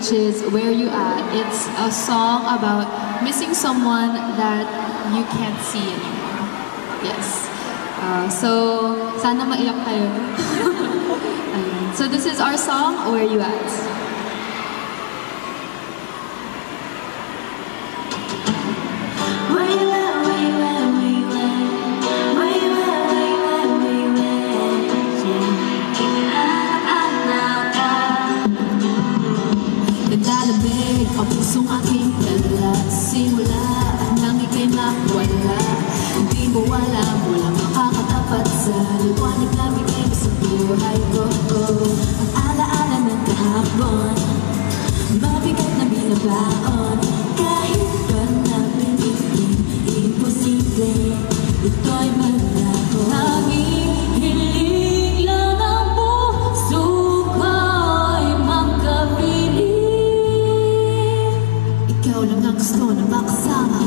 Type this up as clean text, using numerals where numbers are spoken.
which is Where You At. It's a song about missing someone that you can't see anymore. Yes. So, sana maiyak kayo. So this is our song, Where You At. Ang pusong aking dala, simula nang ika'y mawala. Hindi mo alam, walang makakatapat sa liwanag na bigay mo sa buhay ko. Ang alaala ng kahapon, mabigat na binabaon. Kahit ba na pinigin, imposible, ito'y malabo. Tanging hiling lang ang puso ko'y magkapiling. Ikaw lang ang gusto na makasama.